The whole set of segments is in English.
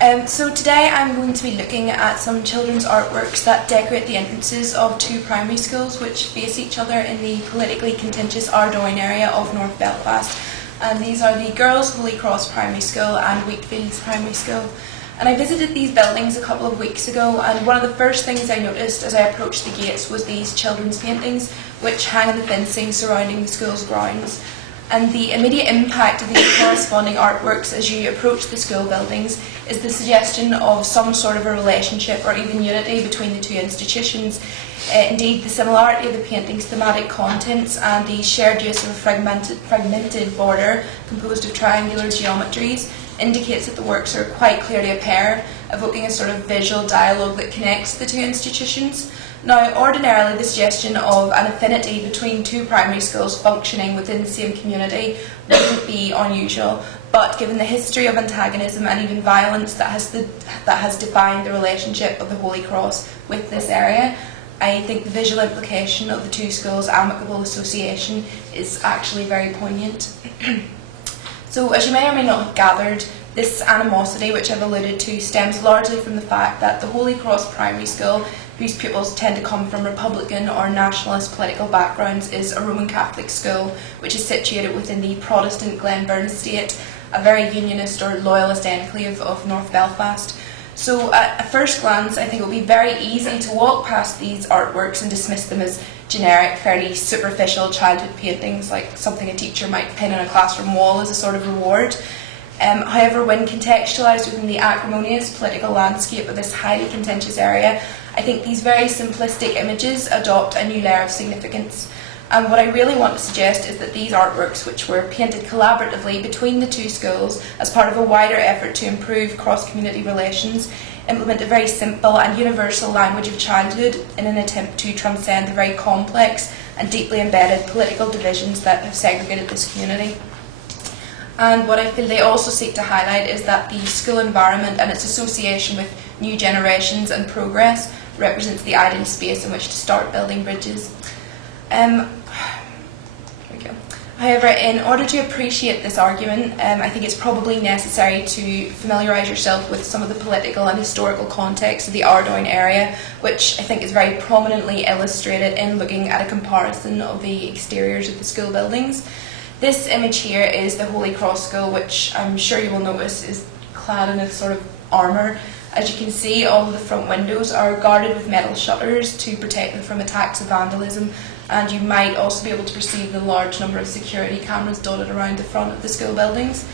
So today I'm going to be looking at some children's artworks that decorate the entrances of two primary schools which face each other in the politically contentious Ardoyne area of North Belfast. And these are the Girls' Holy Cross Primary School and Wheatfields Primary School. And I visited these buildings a couple of weeks ago, and one of the first things I noticed as I approached the gates was these children's paintings which hang on the fencing surrounding the school's grounds. And the immediate impact of these corresponding artworks as you approach the school buildings is the suggestion of some sort of a relationship or even unity between the two institutions. Indeed, the similarity of the painting's thematic contents and the shared use of a fragmented border composed of triangular geometries indicates that the works are quite clearly a pair, evoking a sort of visual dialogue that connects the two institutions. Now, ordinarily, the suggestion of an affinity between two primary schools functioning within the same community wouldn't be unusual, but given the history of antagonism and even violence that has defined the relationship of the Holy Cross with this area, I think the visual implication of the two schools' amicable association is actually very poignant. So, as you may or may not have gathered, this animosity, which I've alluded to, stems largely from the fact that the Holy Cross Primary School, whose pupils tend to come from Republican or nationalist political backgrounds, is a Roman Catholic school which is situated within the Protestant Glenburn estate, a very unionist or loyalist enclave of North Belfast. So at first glance, I think it will be very easy to walk past these artworks and dismiss them as generic, fairly superficial childhood paintings, like something a teacher might pin on a classroom wall as a sort of reward. However, when contextualised within the acrimonious political landscape of this highly contentious area, I think these very simplistic images adopt a new layer of significance. And what I really want to suggest is that these artworks, which were painted collaboratively between the two schools as part of a wider effort to improve cross-community relations, implement a very simple and universal language of childhood in an attempt to transcend the very complex and deeply embedded political divisions that have segregated this community. And what I feel they also seek to highlight is that the school environment and its association with new generations and progress represents the ideal space in which to start building bridges. However, in order to appreciate this argument, I think it's probably necessary to familiarise yourself with some of the political and historical context of the Ardoyne area, which I think is very prominently illustrated in looking at a comparison of the exteriors of the school buildings. This image here is the Holy Cross School, which I'm sure you will notice is clad in a sort of armour. As you can see, all of the front windows are guarded with metal shutters to protect them from attacks of vandalism, and you might also be able to perceive the large number of security cameras dotted around the front of the school buildings.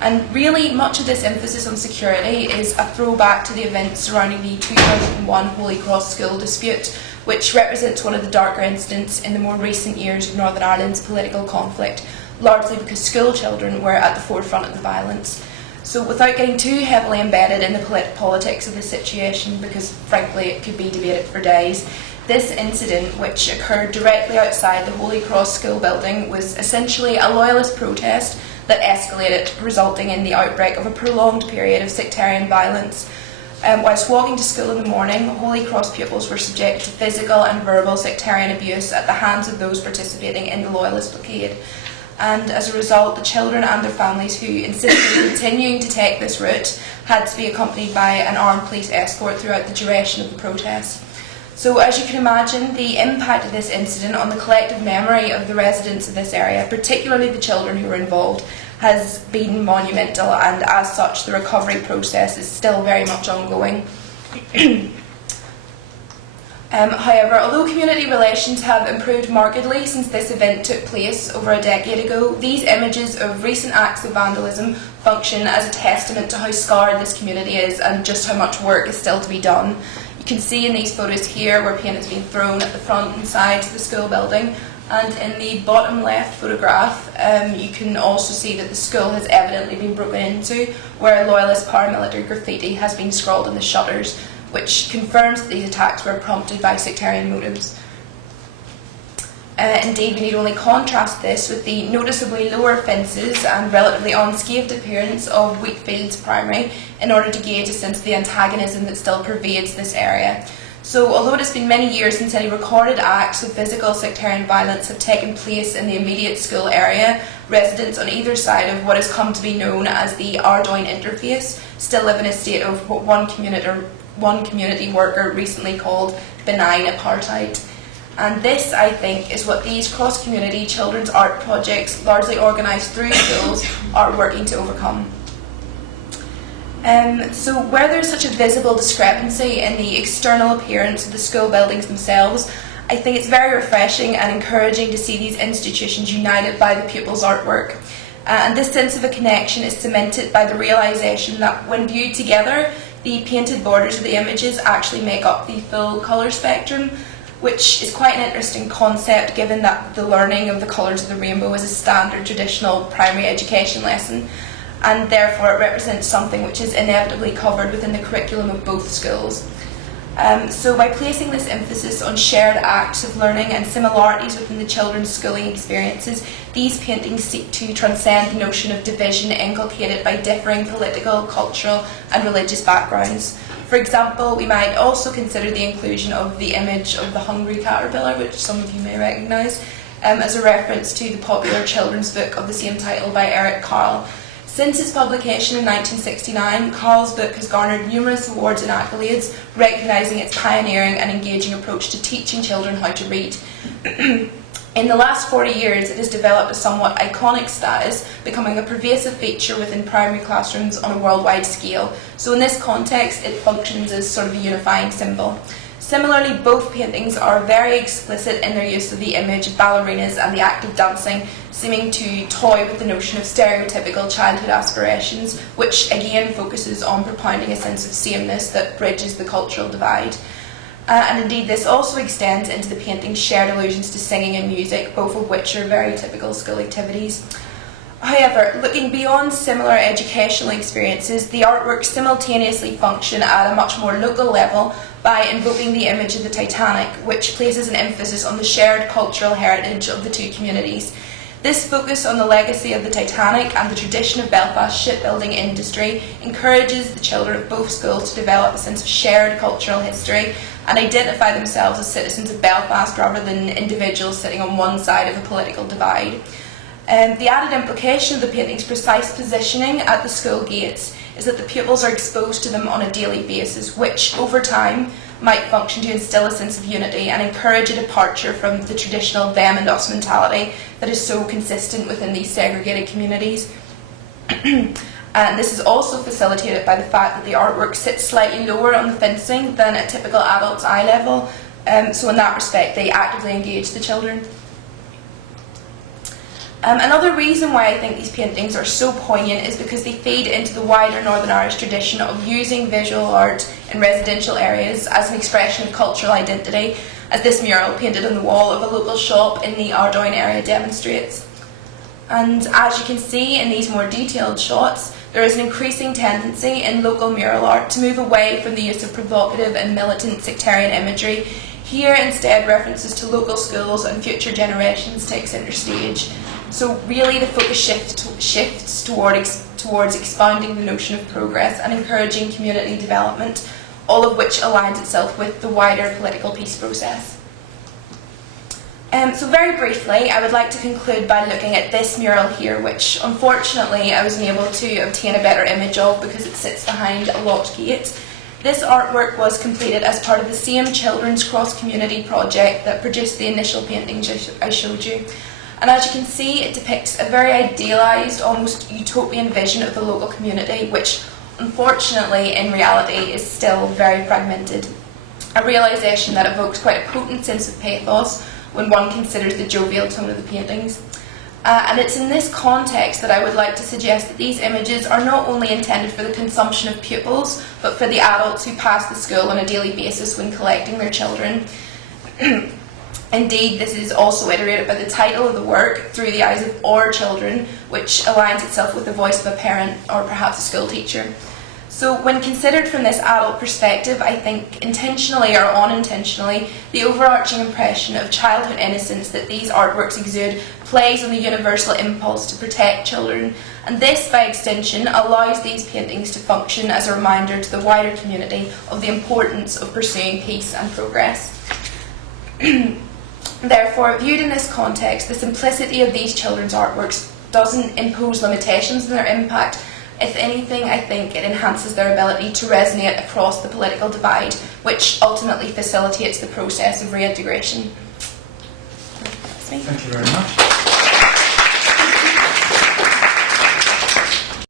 And really, much of this emphasis on security is a throwback to the events surrounding the 2001 Holy Cross School dispute, which represents one of the darker incidents in the more recent years of Northern Ireland's political conflict, largely because school children were at the forefront of the violence. So without getting too heavily embedded in the politics of the situation, because frankly it could be debated for days, this incident, which occurred directly outside the Holy Cross School building, was essentially a loyalist protest that escalated, resulting in the outbreak of a prolonged period of sectarian violence. Whilst walking to school in the morning, Holy Cross pupils were subjected to physical and verbal sectarian abuse at the hands of those participating in the loyalist blockade. And as a result, the children and their families who insisted on continuing to take this route had to be accompanied by an armed police escort throughout the duration of the protest. So as you can imagine, the impact of this incident on the collective memory of the residents of this area, particularly the children who were involved, has been monumental, and as such the recovery process is still very much ongoing. However, although community relations have improved markedly since this event took place over a decade ago, these images of recent acts of vandalism function as a testament to how scarred this community is and just how much work is still to be done. You can see in these photos here where paint has been thrown at the front and sides of the school building, and in the bottom left photograph you can also see that the school has evidently been broken into, where loyalist paramilitary graffiti has been scrawled on the shutters, which confirms that these attacks were prompted by sectarian motives. Indeed, we need only contrast this with the noticeably lower fences and relatively unscathed appearance of Wheatfields Primary in order to gauge a sense of the antagonism that still pervades this area. So, although it has been many years since any recorded acts of physical sectarian violence have taken place in the immediate school area, residents on either side of what has come to be known as the Ardoyne interface still live in a state of what one community worker recently called benign apartheid. And this, I think, is what these cross-community children's art projects, largely organised through schools, are working to overcome. So where there's such a visible discrepancy in the external appearance of the school buildings themselves, I think it's very refreshing and encouraging to see these institutions united by the pupils' artwork. And this sense of a connection is cemented by the realisation that when viewed together, the painted borders of the images actually make up the full colour spectrum, which is quite an interesting concept given that the learning of the colours of the rainbow is a standard traditional primary education lesson, and therefore it represents something which is inevitably covered within the curriculum of both schools. So by placing this emphasis on shared acts of learning and similarities within the children's schooling experiences, these paintings seek to transcend the notion of division inculcated by differing political, cultural and religious backgrounds. For example, we might also consider the inclusion of the image of the hungry caterpillar, which some of you may recognise, as a reference to the popular children's book of the same title by Eric Carle. Since its publication in 1969, Carle's book has garnered numerous awards and accolades, recognising its pioneering and engaging approach to teaching children how to read. In the last 40 years, it has developed a somewhat iconic status, becoming a pervasive feature within primary classrooms on a worldwide scale. So in this context, it functions as sort of a unifying symbol. Similarly, both paintings are very explicit in their use of the image of ballerinas and the act of dancing, seeming to toy with the notion of stereotypical childhood aspirations, which again focuses on propounding a sense of sameness that bridges the cultural divide. And indeed, this also extends into the painting's shared allusions to singing and music, both of which are very typical school activities. However, looking beyond similar educational experiences, the artworks simultaneously function at a much more local level by invoking the image of the Titanic, which places an emphasis on the shared cultural heritage of the two communities. This focus on the legacy of the Titanic and the tradition of Belfast's shipbuilding industry encourages the children of both schools to develop a sense of shared cultural history and identify themselves as citizens of Belfast rather than individuals sitting on one side of a political divide. The added implication of the painting's precise positioning at the school gates is that the pupils are exposed to them on a daily basis, which, over time, might function to instill a sense of unity and encourage a departure from the traditional them and us mentality that is so consistent within these segregated communities. And this is also facilitated by the fact that the artwork sits slightly lower on the fencing than a typical adult's eye level, so in that respect they actively engage the children. Another reason why I think these paintings are so poignant is because they feed into the wider Northern Irish tradition of using visual art in residential areas as an expression of cultural identity, as this mural painted on the wall of a local shop in the Ardoyne area demonstrates. And as you can see in these more detailed shots, there is an increasing tendency in local mural art to move away from the use of provocative and militant sectarian imagery. Here, instead, references to local schools and future generations take centre stage. So really the focus shifts towards expounding the notion of progress and encouraging community development, all of which aligns itself with the wider political peace process. So very briefly, I would like to conclude by looking at this mural here, which unfortunately I wasn't able to obtain a better image of because it sits behind a locked gate. This artwork was completed as part of the same children's cross-community project that produced the initial paintings I showed you. And as you can see, it depicts a very idealised, almost utopian vision of the local community, which unfortunately in reality is still very fragmented. A realisation that evokes quite a potent sense of pathos when one considers the jovial tone of the paintings. And it's in this context that I would like to suggest that these images are not only intended for the consumption of pupils, but for the adults who pass the school on a daily basis when collecting their children. Indeed, this is also iterated by the title of the work, Through the Eyes of Our Children, which aligns itself with the voice of a parent or perhaps a school teacher. So when considered from this adult perspective, I think intentionally or unintentionally, the overarching impression of childhood innocence that these artworks exude plays on the universal impulse to protect children, and this, by extension, allows these paintings to function as a reminder to the wider community of the importance of pursuing peace and progress. Therefore, viewed in this context, the simplicity of these children's artworks doesn't impose limitations on their impact. If anything, I think it enhances their ability to resonate across the political divide, which ultimately facilitates the process of reintegration. Thank you very much.